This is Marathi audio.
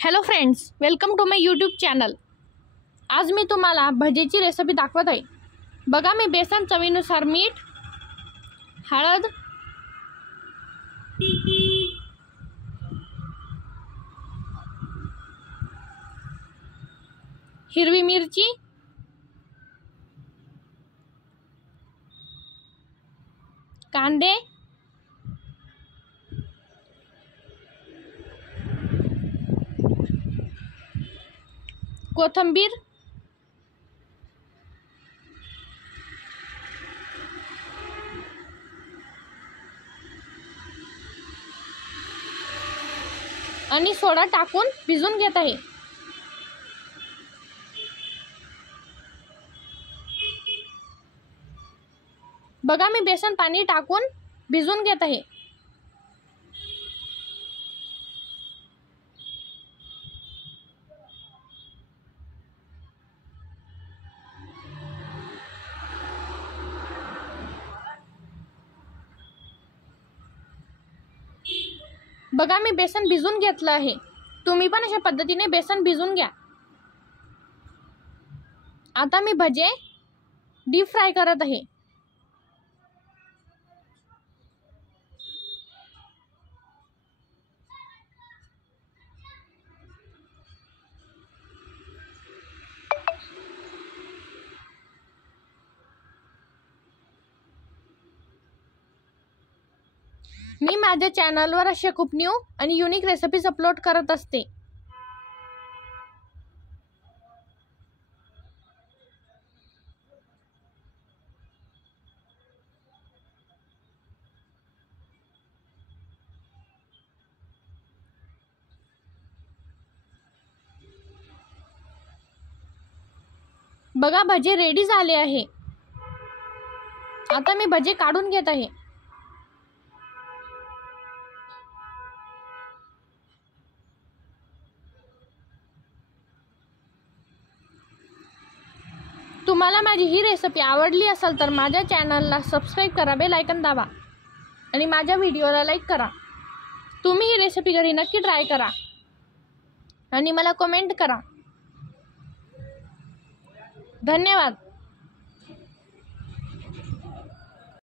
Hello friends, welcome to my YouTube channel. आज मी तुम्हाला भजीची रेसिपी दाखवत आहे। बघा, मी बेसन, चवीनुसार मीठ, हळद, हिरवी मिरची, कांदे, कोथिंबीर, आणि सोडा टाकून भिजवून घेत आहे। बघा, मी बेसन पाणी टाकून भिजवून घेत आहे। बघा, मी बेसन भिजवून घेतलं आहे। तुम्ही पण अशा पद्धतीने बेसन भिजवून घ्या। आता मी भजे डीप फ्राय करत आहे। मी माझ्या चॅनलवर अशा खूप न्यू आणि युनिक रेसिपीज अपलोड करत असते। बघा, भजे रेडी झाले आहे। आता मी भजे काढून घेत आहे। तुम्हाला माझी ही रेसिपी आवडली असेल तर माझ्या चॅनलला सबस्क्राइब करा, बेल आयकॉन दाबा आणि माझ्या व्हिडिओला लाईक करा। तुम्ही ही रेसिपी घरी नक्की ट्राय करा आणि मला कमेंट करा। धन्यवाद।